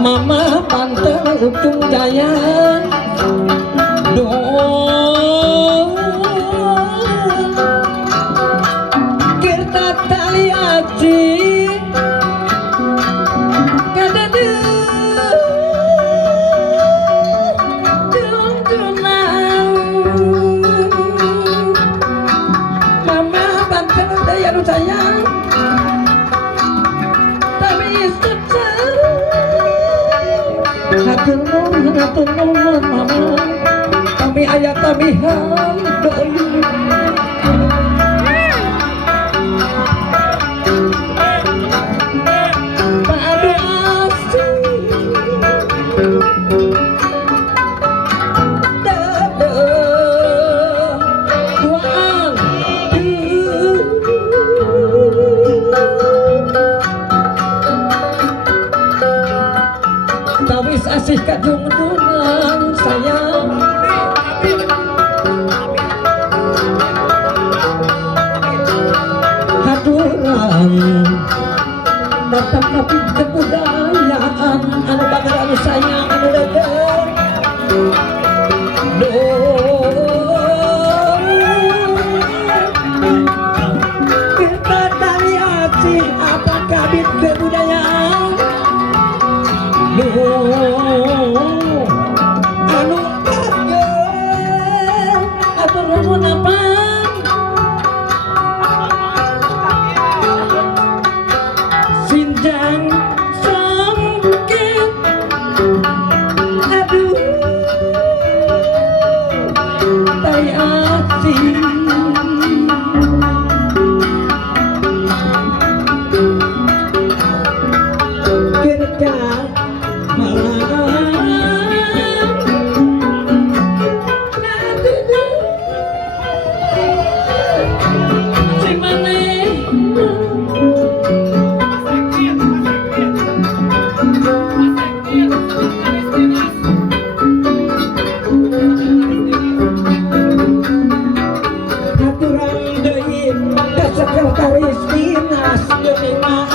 Mama Pantai Ujung Jaya Kirta Tali Aji Kadadu Tuntunan Mama Pantai Daya sayang Hatur nuhun mama kami ayat tabihan deui padu asih duaan tawis asih kajung dunan sayang haturan datang tapi kebudayaan anu bager anu sayang anu dadeng kita tali asih apa kabit kebudayaan ka malam si maneh aturan deui ka sekretaris dinas geuningan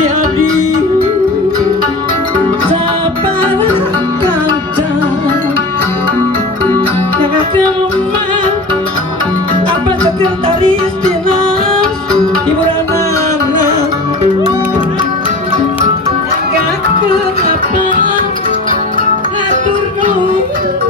jadi sabarang kanca yang kemana apa sekretaris dinas hiburanana agak kenapa atur nuhun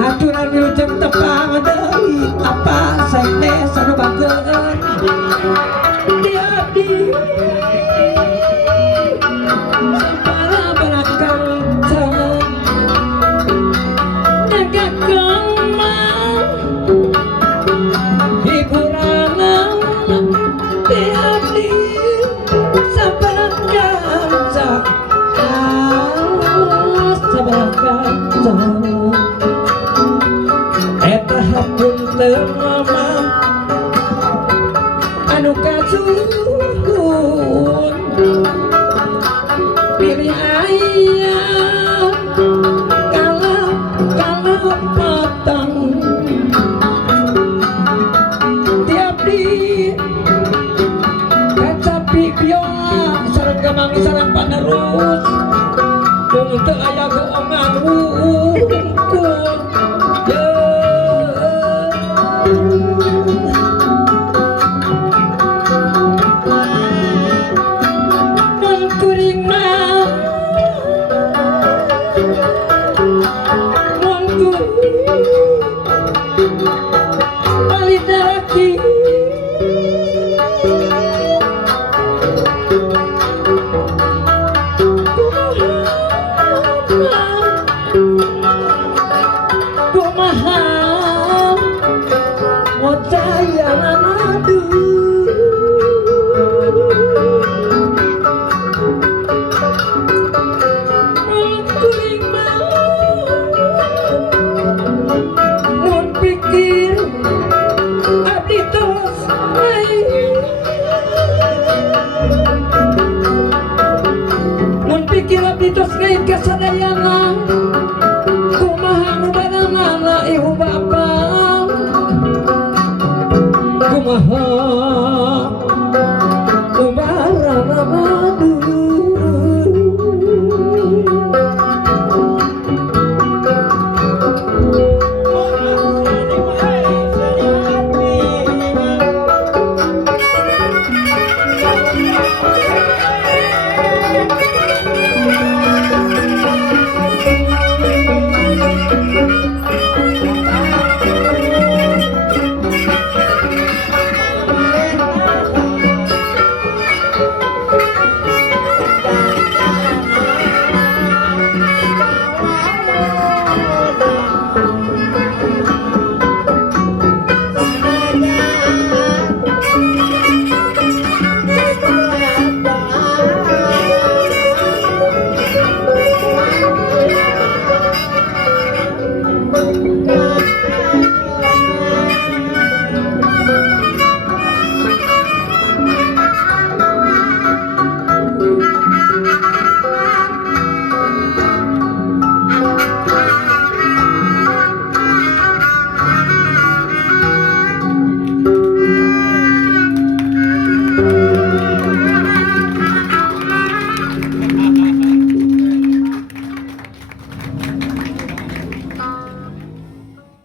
aturan wilujeng tepang deui apa sekte sanubakeun diabdi sabaraha kanca jaga kemah hiburanana diabdi sabaraha kanca sabaraha kanca eta hapunten mama anu kasuhun pilih aya kalau potong tiap di kacapi biola sareng gamang sareng panerus mung teu aya geongan wungkul mun pikir abdi tos ngait kasadayangan